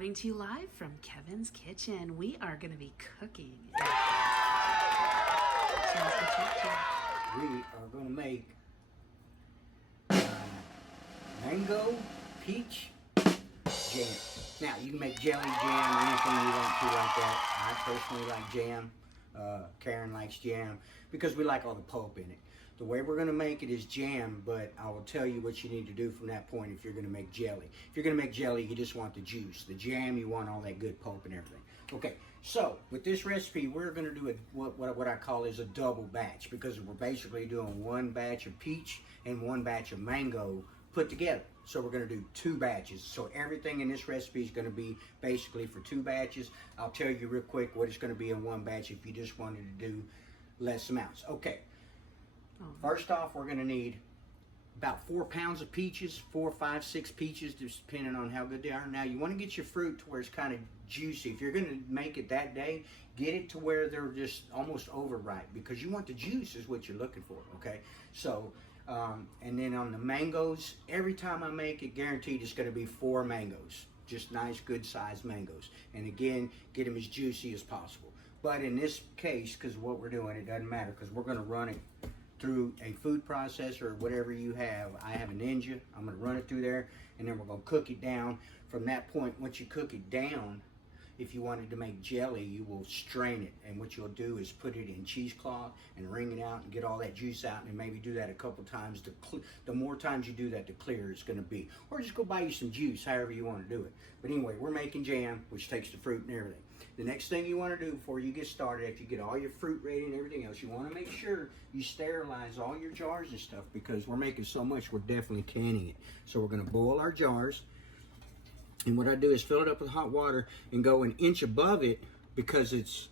reporting to you live from Kevin's kitchen. We are going to be cooking. We are going to make mango peach jam. Now, you can make jelly jam or anything you want to like that. I personally like jam. Karen likes jam because we like all the pulp in it. The way we're going to make it is jam, but I will tell you what you need to do from that point if you're going to make jelly. If you're going to make jelly, you just want the juice. The jam, you want all that good pulp and everything. Okay, so with this recipe, we're going to do what I call is a double batch, because we're basically doing one batch of peach and one batch of mango put together. So we're going to do two batches. So everything in this recipe is going to be basically for two batches. I'll tell you real quick what it's going to be in one batch if you just wanted to do less amounts. Okay. First off, we're going to need about 4 pounds of peaches, 4, 5, 6 peaches, just depending on how good they are. Now, you want to get your fruit to where it's kind of juicy. If you're going to make it that day, get it to where they're just almost overripe, because you want the juice is what you're looking for, okay? So, and then on the mangoes, every time I make it, guaranteed it's going to be 4 mangoes. Just nice, good sized mangoes. And again, get them as juicy as possible. But in this case, because what we're doing, it doesn't matter, because we're going to run it through a food processor or whatever you have. I have a Ninja. I'm going to run it through there, and then we're going to cook it down. From that point, once you cook it down, if you wanted to make jelly, you will strain it, and what you'll do is put it in cheesecloth and wring it out and get all that juice out, and maybe do that a couple times. The more times you do that, the clearer it's going to be. Or just go buy you some juice, however you want to do it. But anyway, we're making jam, which takes the fruit and everything. The next thing you want to do before you get started, after you get all your fruit ready and everything else, you want to make sure you sterilize all your jars and stuff, because we're making so much, we're definitely canning it. So we're going to boil our jars. And what I do is fill it up with hot water and go an inch above it, because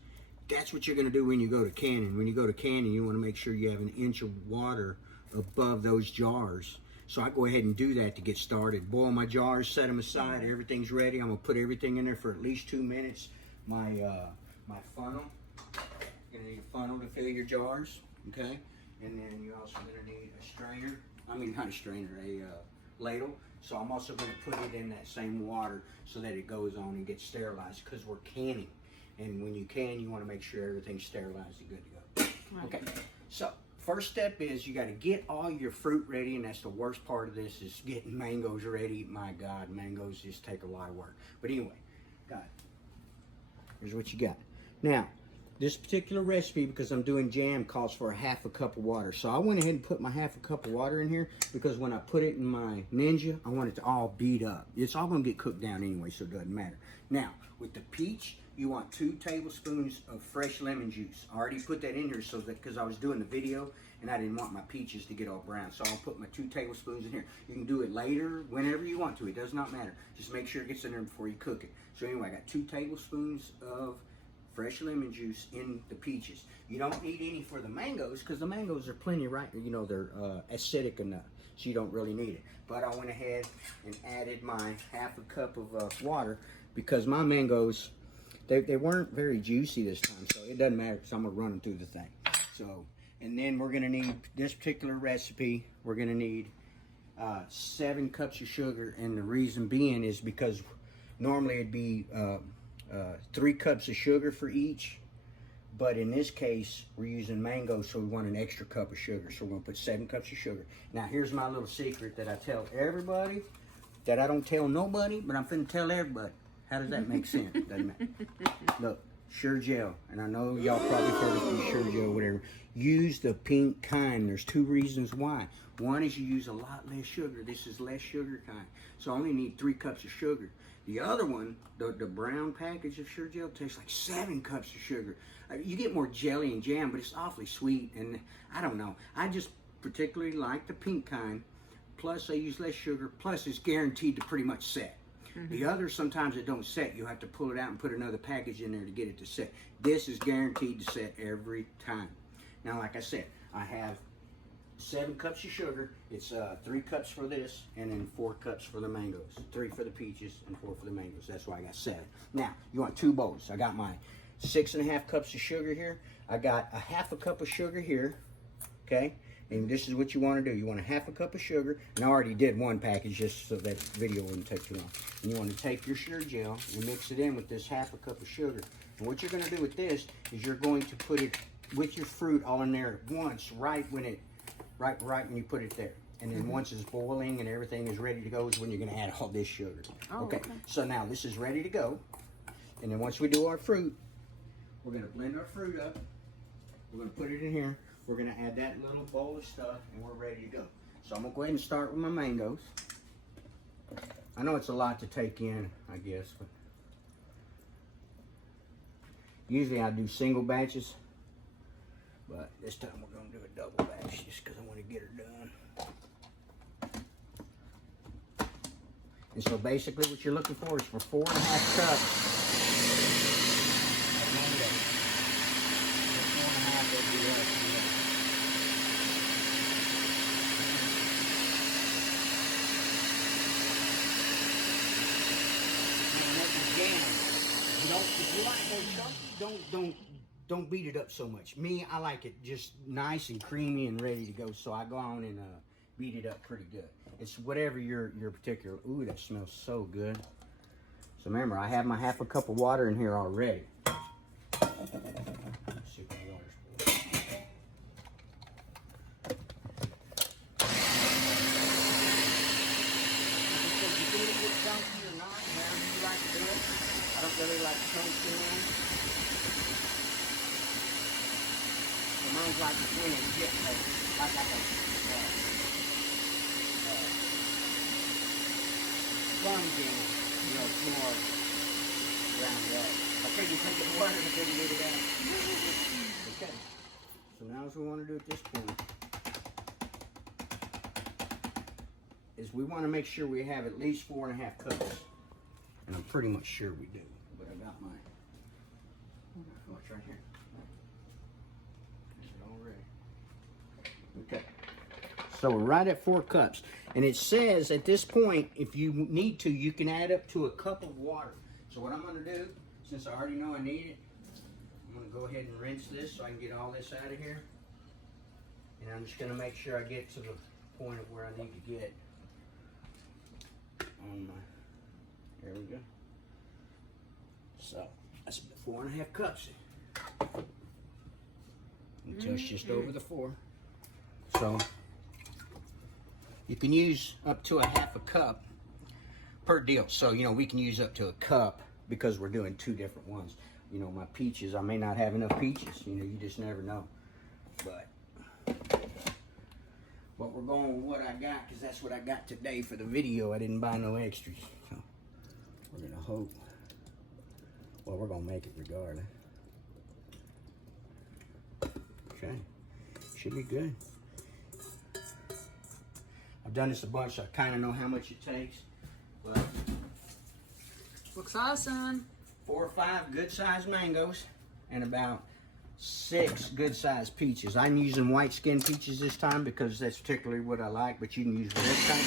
that's what you're going to do when you go to canning. When you go to canning, you want to make sure you have an inch of water above those jars. So I go ahead and do that to get started. Boil my jars, set them aside, everything's ready. I'm going to put everything in there for at least 2 minutes. My funnel, you're going to need a funnel to fill your jars, okay? And then you're also going to need a strainer. I mean, not a strainer, a ladle. So I'm also going to put it in that same water so that it goes on and gets sterilized, because we're canning. And when you can, you want to make sure everything's sterilized and good to go. Right. Okay, so first step is you got to get all your fruit ready, and that's the worst part of this, is getting mangoes ready. My God, mangoes just take a lot of work. But anyway, got it. Here's what you got. Now, this particular recipe, because I'm doing jam, calls for a half a cup of water. So I went ahead and put my half a cup of water in here, because when I put it in my Ninja, I want it to all beat up. It's all going to get cooked down anyway, so it doesn't matter. Now, with the peach, you want 2 tablespoons of fresh lemon juice. I already put that in here so that, because I was doing the video and I didn't want my peaches to get all brown. So I'll put my 2 tablespoons in here. You can do it later, whenever you want to. It does not matter. Just make sure it gets in there before you cook it. So anyway, I got 2 tablespoons of fresh lemon juice in the peaches. You don't need any for the mangoes, because the mangoes are plenty right, you know, they're acidic enough, so you don't really need it. But I went ahead and added my half a cup of water, because my mangoes, they weren't very juicy this time, so it doesn't matter, because I'm gonna run them through the thing. So, and then we're gonna need, this particular recipe, we're gonna need 7 cups of sugar, and the reason being is because normally it'd be 3 cups of sugar for each, but in this case we're using mango, so we want an extra cup of sugar, so we're going to put 7 cups of sugar. Now here's my little secret that I tell everybody, that I don't tell nobody, but I'm finna tell everybody. How does that make sense? Doesn't matter. Look, Sure-Jell, and I know y'all probably heard of Sure-Jell, whatever. Use the pink kind. There's 2 reasons why. One is you use a lot less sugar. This is less sugar kind, so I only need 3 cups of sugar. The other one, the brown package of Sure-Jell, tastes like 7 cups of sugar. You get more jelly and jam, but it's awfully sweet, and I don't know. I just particularly like the pink kind. Plus, I use less sugar. Plus, it's guaranteed to pretty much set. The others, sometimes it don't set. You have to pull it out and put another package in there to get it to set. This is guaranteed to set every time. Now, like I said, I have 7 cups of sugar. It's 3 cups for this, and then 4 cups for the mangoes. 3 for the peaches and 4 for the mangoes. That's why I got 7. Now, you want 2 bowls. I got my 6.5 cups of sugar here. I got a half a cup of sugar here, okay? And this is what you want to do. You want a half a cup of sugar. And I already did one package just so that video wouldn't take too long. And you want to take your sugar gel and mix it in with this half a cup of sugar. And what you're going to do with this is you're going to put it with your fruit all in there at once, right when you put it there. And then once it's boiling and everything is ready to go is when you're going to add all this sugar. Oh, okay. So now this is ready to go. And then once we do our fruit, we're going to blend our fruit up. We're going to put it in here. We're going to add that little bowl of stuff and we're ready to go. So I'm going to go ahead and start with my mangoes. I know it's a lot to take in, I guess. But usually I do single batches. But this time we're going to do a double batch just because I want to get her done. And so basically what you're looking for is for 4.5 cups of mango. 4.5 would be less. If you like those chunky, don't beat it up so much. Me, I like it just nice and creamy and ready to go. So I go on and beat it up pretty good. It's whatever your particular. Ooh, that smells so good. So remember, I have my half a cup of water in here already. Let's see if my water's boiling. You can leave it chunky or not, however you like to do it. I don't really like chunky in. So mine's like when it gets like I can plum jam, you know, it's more around that. I figured you take it water to figure it out. Okay. So now what we want to do at this point is we want to make sure we have at least 4.5 cups. And I'm pretty much sure we do. But I got mine. Oh, it's right here. Is it all ready? Okay. So we're right at 4 cups. And it says at this point, if you need to, you can add up to a cup of water. So what I'm going to do, since I already know I need it, I'm going to go ahead and rinse this so I can get all this out of here. And I'm just going to make sure I get to the point of where I need to get on my, there we go. So that's 4.5 cups. Until it's just over the 4. So you can use up to a half a cup per deal. So, you know, we can use up to a cup because we're doing 2 different ones. You know, my peaches, I may not have enough peaches. You know, you just never know. But we're going with what I got because that's what I got today for the video. I didn't buy no extras. So we're going to hope. Well, we're going to make it regardless. Okay. Should be good. I've done this a bunch, so I kind of know how much it takes. But Looks awesome. 4 or 5 good-sized mangoes and about 6 good-sized peaches. I'm using white skin peaches this time because that's particularly what I like, but you can use red type.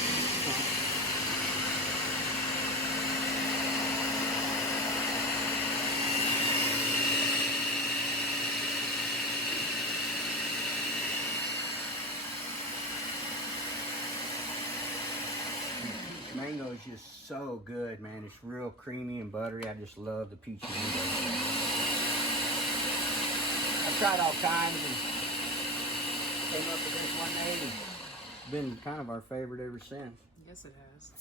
Mango is just so good, man. It's real creamy and buttery. I just love the peach mango. I've tried all kinds and came up with this one day, and it's been kind of our favorite ever since. Yes, it has.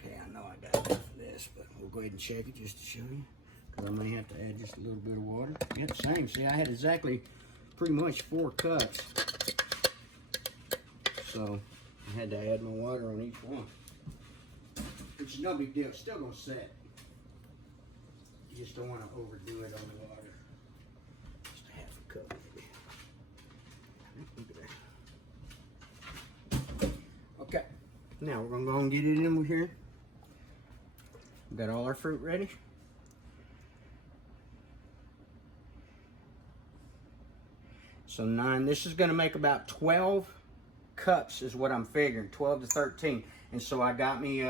Okay, I know I got enough of this, but we'll go ahead and check it just to show you. Because I may have to add just a little bit of water. Yep, same. See, I had exactly pretty much 4 cups. So I had to add my water on each one. Which is no big deal. It's still going to set. You just don't want to overdo it on the water. Just a half a cup maybe. Look at that. Okay. Now we're going to go and get it in here. We got all our fruit ready. So 9. This is going to make about 12 cups is what I'm figuring, 12 to 13. And so I got me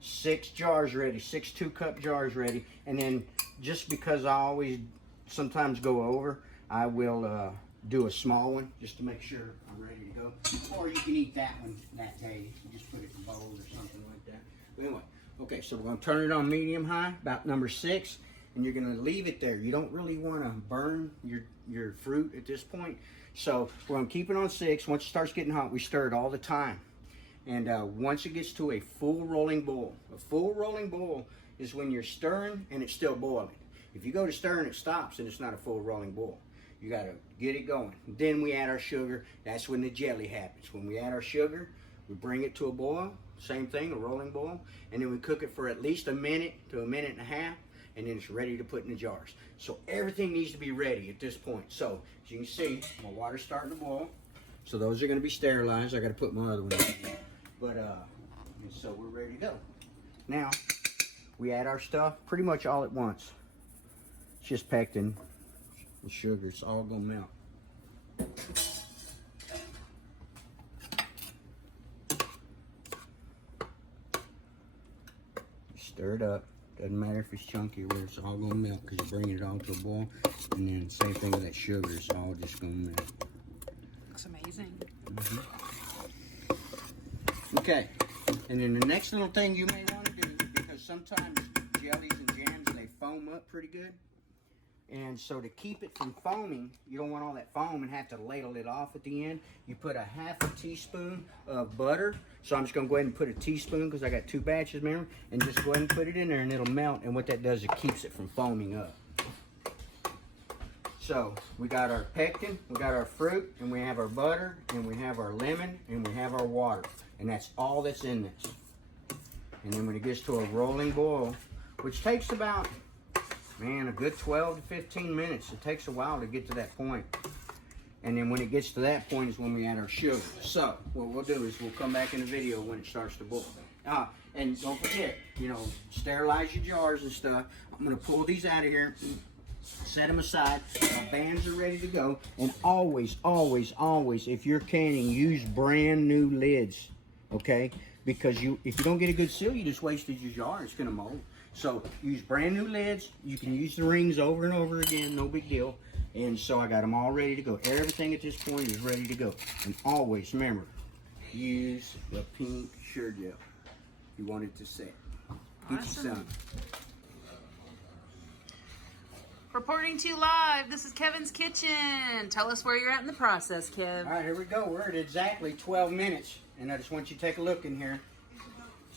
6 jars ready, 6 2-cup jars ready. And then just because I always sometimes go over, I will do a small one just to make sure I'm ready to go. Or you can eat that one that day. You just put it in bowls or something like that. But anyway, okay, so we're going to turn it on medium high, about number 6, and you're going to leave it there. You don't really want to burn your fruit at this point. So we're going to keep it on 6. Once it starts getting hot, we stir it all the time. And once it gets to a full rolling boil, a full rolling boil is when you're stirring and it's still boiling. If you go to stir and it stops, and it's not a full rolling boil. You got to get it going. Then we add our sugar. That's when the jelly happens. When we add our sugar, we bring it to a boil. Same thing, a rolling boil. And then we cook it for at least a minute to a minute and a half. And then it's ready to put in the jars. So everything needs to be ready at this point. So as you can see, my water's starting to boil. So those are going to be sterilized. I got to put my other one in. But and so we're ready to go. Now we add our stuff pretty much all at once. It's just pectin and sugar. It's all gonna melt. Stir it up. Doesn't matter if it's chunky or whether, it's all gonna melt because you're bringing it all to a boil. And then same thing with that sugar. It's all just gonna melt. Looks amazing. Okay, and then the next little thing you may want to do, because sometimes jellies and jams, they foam up pretty good. And so to keep it from foaming, you don't want all that foam and have to ladle it off at the end. You put a half a teaspoon of butter. So I'm just going to go ahead and put a teaspoon because I got 2 batches, remember? And just go ahead and put it in there and it'll melt. And what that does, it keeps it from foaming up. So we got our pectin, we got our fruit, and we have our butter, and we have our lemon, and we have our water. And that's all that's in this. And then when it gets to a rolling boil, which takes about, man, a good 12 to 15 minutes. It takes a while to get to that point. And then when it gets to that point is when we add our sugar. So what we'll do is we'll come back in the video when it starts to boil. And don't forget, you know, sterilize your jars and stuff. I'm going to pull these out of here, set them aside. My bands are ready to go. And always, always, always, if you're canning, use brand new lids, okay? Because if you don't get a good seal, you just wasted your jar. It's going to mold. So use brand new lids. You can use the rings over and over again, no big deal. And so I got them all ready to go. Everything at this point is ready to go. And always remember, use the pink Sure Gel. You want it to set. Get Awesome. you some. Reporting to you live, this is Kevin's Kitchen. Tell us where you're at in the process, Kev. All right, here we go. We're at exactly 12 minutes. And I just want you to take a look in here.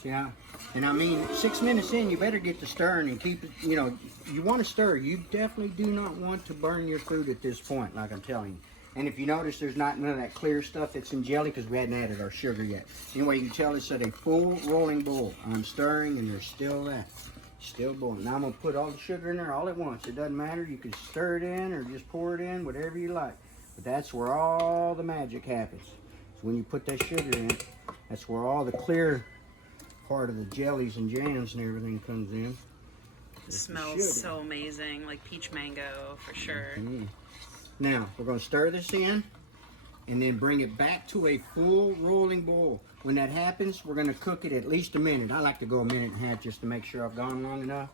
See how? And I mean, 6 minutes in, you better get to stirring and keep it, you know, you want to stir. You definitely do not want to burn your food at this point, like I'm telling you. And if you notice, there's not none of that clear stuff that's in jelly because we hadn't added our sugar yet. Anyway, you can tell it's at a full rolling boil. I'm stirring and there's still that. Still boiling. Now I'm going to put all the sugar in there all at once. It doesn't matter. You can stir it in or just pour it in, whatever you like. But that's where all the magic happens. So when you put that sugar in, that's where all the clear part of the jellies and jams and everything comes in. It smells so amazing, like peach mango for sure. Mm-hmm. Now we're going to stir this in and then bring it back to a full rolling boil. When that happens, we're going to cook it at least a minute. I like to go a minute and a half just to make sure I've gone long enough.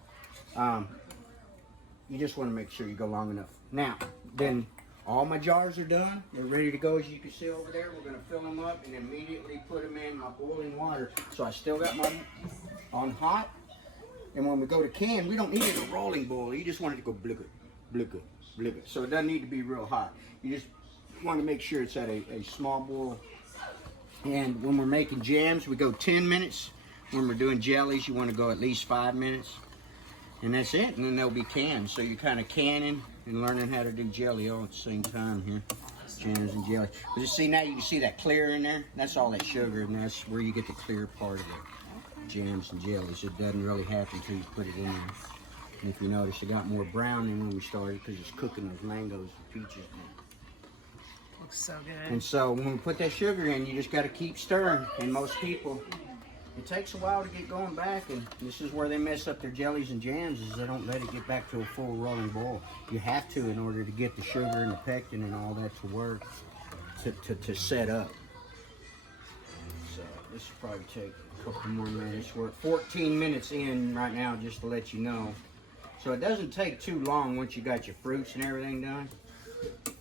You just want to make sure you go long enough. Now, then all my jars are done. They're ready to go, as you can see over there. We're going to fill them up and immediately put them in my boiling water. So I still got my on hot. And when we go to can, we don't need it a rolling boil. You just want it to go blugga, blugga, blugga. So it doesn't need to be real hot. You just want to make sure it's at a small boil. And when we're making jams, we go 10 minutes. When we're doing jellies, you want to go at least 5 minutes. And that's it. And then they'll be canned. So you're kind of canning and learning how to do jelly all at the same time here. Jams and jelly. But you see now, you can see that clear in there. That's all that sugar, and that's where you get the clear part of the jams and jellies. It doesn't really happen until you put it in there. And if you notice, it got more brown than when we started because it's cooking those mangoes and peaches. Looks so good. And so when we put that sugar in, you just got to keep stirring. And most people, it takes a while to get going back, and this is where they mess up their jellies and jams, is they don't let it get back to a full rolling boil. You have to in order to get the sugar and the pectin and all that to work, to set up. So this will probably take a couple more minutes. We're at 14 minutes in right now, just to let you know. So it doesn't take too long once you got your fruits and everything done.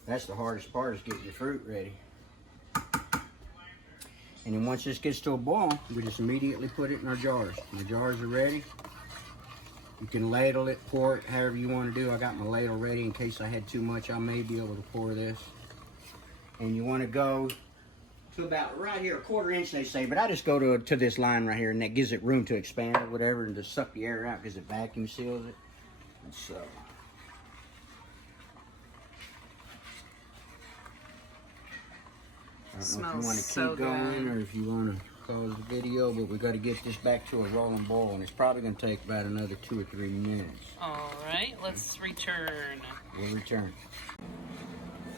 That's the hardest part, is getting your fruit ready. And then once this gets to a boil, we just immediately put it in our jars. My jars are ready. You can ladle it, pour it, however you want to do. I got my ladle ready in case I had too much. I may be able to pour this. And you want to go to about right here, 1/4 inch they say, but I just go to this line right here, and that gives it room to expand or whatever, and to suck the air out because it vacuum seals it. And so I don't know if you want to keep going or if you want to close the video, but we got to get this back to a rolling boil, and it's probably going to take about another 2 or 3 minutes. All right, let's return. We'll return.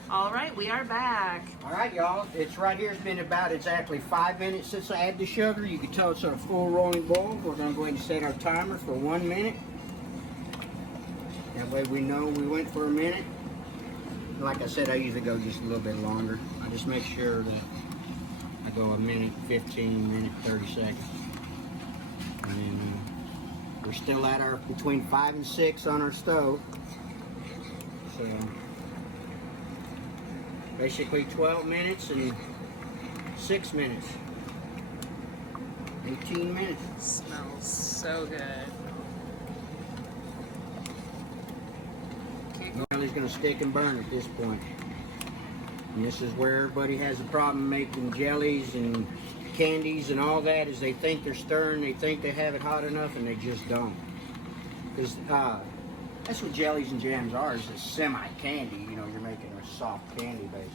All right, we are back. All right, y'all. It's right here. It's been about exactly 5 minutes since I added the sugar. You can tell it's at a full rolling boil. We're going to go ahead and set our timer for 1 minute. That way we know we went for a minute. Like I said, I usually go just a little bit longer. I just make sure that I go a minute, 15, minute, 30 seconds. And then we're still at our between 5 and 6 on our stove. So basically 12 minutes and 6 minutes. 18 minutes. Smells so good. Jelly's gonna stick and burn at this point. And this is where everybody has a problem making jellies and candies and all that, is they think they're stirring, they think they have it hot enough, and they just don't. Because that's what jellies and jams are, is a semi-candy. You know, you're making a soft candy, basically.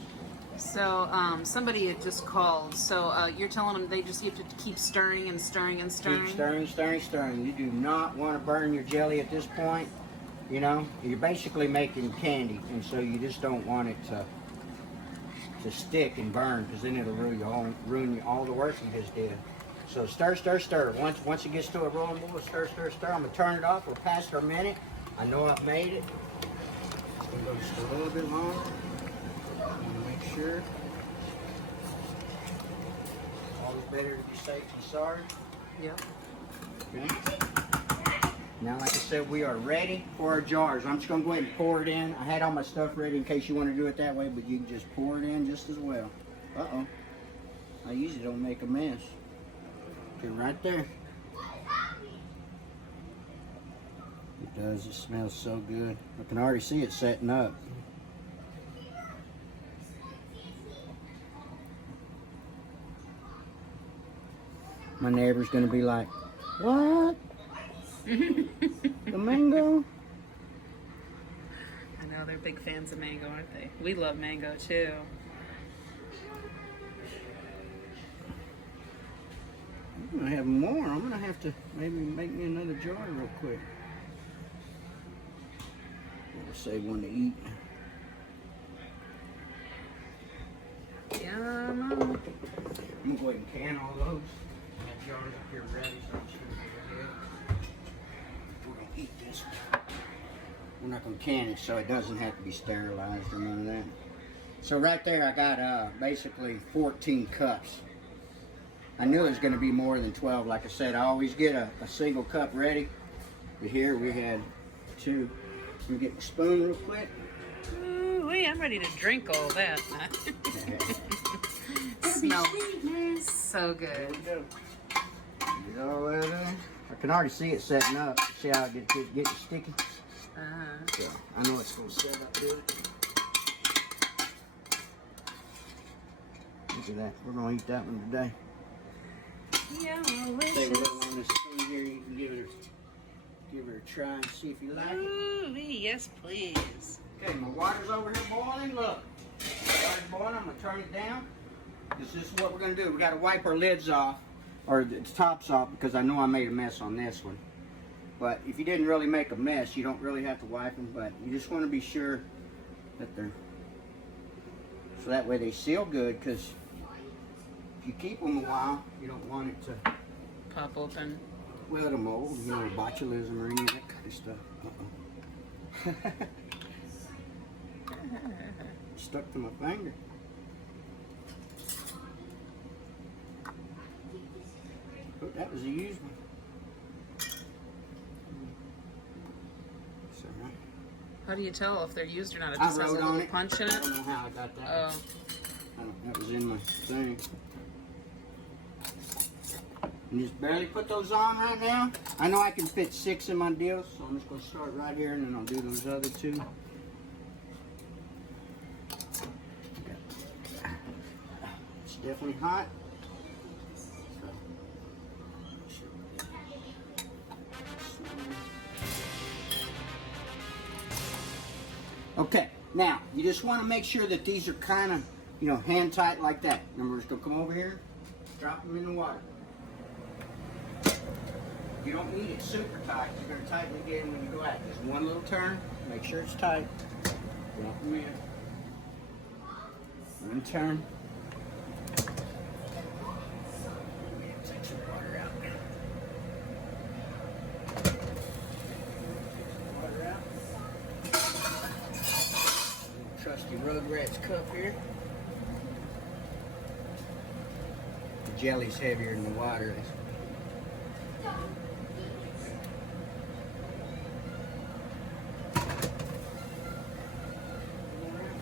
So somebody had just called. So you're telling them they just have to keep stirring and stirring and stirring? Keep stirring, stirring, stirring. You do not want to burn your jelly at this point. You know, you're basically making candy, and so you just don't want it to stick and burn, because then it'll ruin all the work you just did. So stir, stir, stir. Once it gets to a rolling boil, stir, stir, stir. I'm gonna turn it off. We're past our minute. I know I've made it. It's gonna go just a little bit longer. I'm gonna make sure. Always better to be safe than sorry. Yep. Okay. Now, like I said, we are ready for our jars. I'm just going to go ahead and pour it in. I had all my stuff ready in case you want to do it that way, but you can just pour it in just as well. Uh-oh. I usually don't make a mess. Okay, right there. It does. It smells so good. I can already see it setting up. My neighbor's going to be like, what? The mango? I know, they're big fans of mango, aren't they? We love mango too. I'm gonna have more. I'm gonna have to maybe make me another jar real quick. I'll save one to eat. Yum. I'm gonna go ahead and can all those. I have jars up here ready, so I'm just gonna go ahead. We're gonna eat this one. We're not gonna can it so it doesn't have to be sterilized or none of that. So right there I got basically 14 cups. I knew it was gonna be more than 12. Like I said, I always get a single cup ready. But here we had 2. Let me get the spoon real quick. Ooh, I'm ready to drink all that. Smells so good. There we go. Get all that in. I can already see it setting up. See how it gets sticky? So I know it's going to set up good. Look at that. We're going to eat that one today. Yeah, Take a delicious. little on this spoon here. You can give her a try and see if you like it. Ooh, yes, please. Okay, my water's over here boiling. Look. Water's boiling. I'm going to turn it down. This is what we're going to do. We got to wipe our lids off, or the tops off, because I know I made a mess on this one. But if you didn't really make a mess, you don't really have to wipe them, but you just want to be sure that they're, so that way they seal good, because if you keep them a while, you don't want it to Pop open. well, the mold, you know, botulism or any of that kind of stuff. Stuck to my finger. Oh, that was a used one. It's all right. How do you tell if they're used or not? It I just has a wrote on little it. punch in I it? don't know how I got that. Oh. That was in my thing. And just barely put those on right now. I know I can fit 6 in my deal, so I'm just going to start right here and then I'll do those other 2. It's definitely hot. Okay, now you just want to make sure that these are kind of, you know, hand tight like that. And we're just going to come over here, drop them in the water. You don't need it super tight. You're going to tighten it again when you go out. Just one little turn. Make sure it's tight. Drop them in. One turn. Take some water out. Water out. Trusty Rugrats cup here. The jelly's heavier than the water is.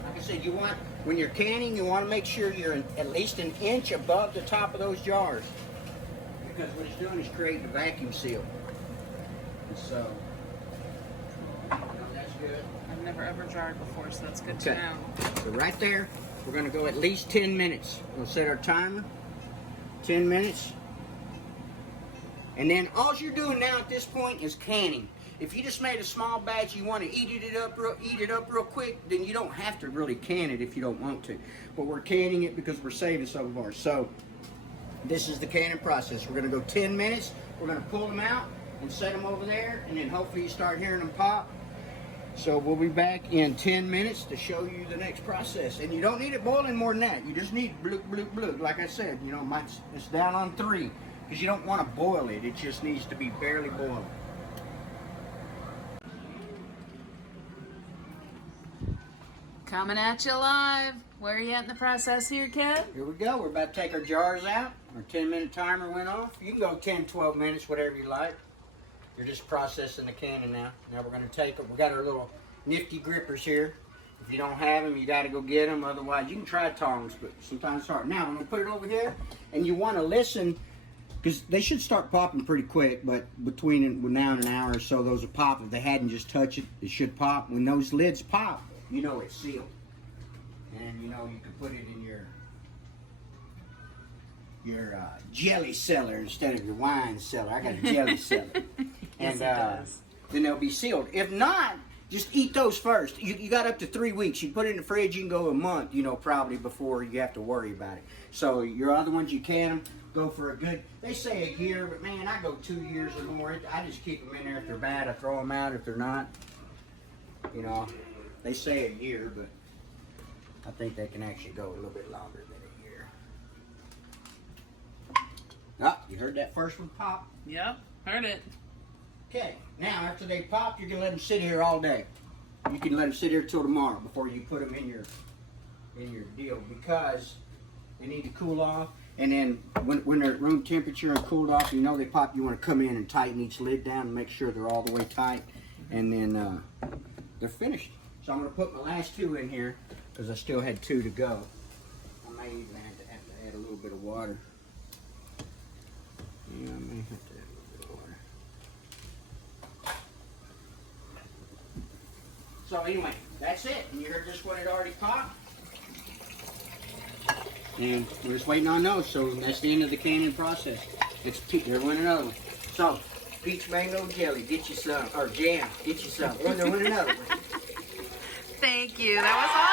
Like I said, you want, when you're canning, you want to make sure you're at least an inch above the top of those jars. Because what it's doing is creating a vacuum seal. And so, that's good. I've never ever jarred before, so that's good to know. So right there, we're going to go at least 10 minutes. We'll set our timer. 10 minutes. And then all you're doing now at this point is canning. If you just made a small batch, you want to eat it up real quick, then you don't have to really can it if you don't want to. But we're canning it because we're saving some of ours. So this is the canning process. We're going to go 10 minutes. We're going to pull them out and set them over there, and then hopefully you start hearing them pop. So we'll be back in 10 minutes to show you the next process. And you don't need it boiling more than that. You just need bloop, bloop, bloop. Like I said, you know, it's down on 3 because you don't want to boil it. It just needs to be barely boiling. Coming at you live. Where are you at in the process here, Kev? Here we go. We're about to take our jars out. Our 10-minute timer went off. You can go 10, 12 minutes, whatever you like. You're just processing the canning now. Now we're going to take it. We got our little nifty grippers here. If you don't have them, you got to go get them. Otherwise, you can try tongs, but sometimes it's hard. Now, I'm going to put it over here, and you want to listen, because they should start popping pretty quick, but between now and an hour or so, those will pop. If they hadn't just touched it, it should pop. When those lids pop, you know it's sealed. And, you know, you can put it in your jelly cellar instead of your wine cellar. I got a jelly cellar. Yes, And then they'll be sealed. If not, just eat those first. You got up to 3 weeks. You put it in the fridge, you can go a month, you know, probably before you have to worry about it. So your other ones, you can go for a good, they say a year, but man, I go 2 years or more. I just keep them in there. If they're bad, I throw them out. If they're not, you know, they say a year, but I think they can actually go a little bit longer than a year. Oh, you heard that first one pop? Yep, heard it. Okay, now after they pop, you're gonna let them sit here all day. You can let them sit here till tomorrow before you put them in your deal, because they need to cool off. And then when they're at room temperature and cooled off, you know they pop. You want to come in and tighten each lid down and make sure they're all the way tight, and then they're finished. So I'm gonna put my last 2 in here because I still had 2 to go. I may even have to add a little bit of water. Yeah, I may have to add a little bit of water. So anyway, that's it. And you heard this one had already popped. And we're just waiting on those, so that's the end of the canning process. They're winning another one. So, peach mango jelly, get you some. Or jam, get you some. Or they're winning another one. Thank you. That was awesome.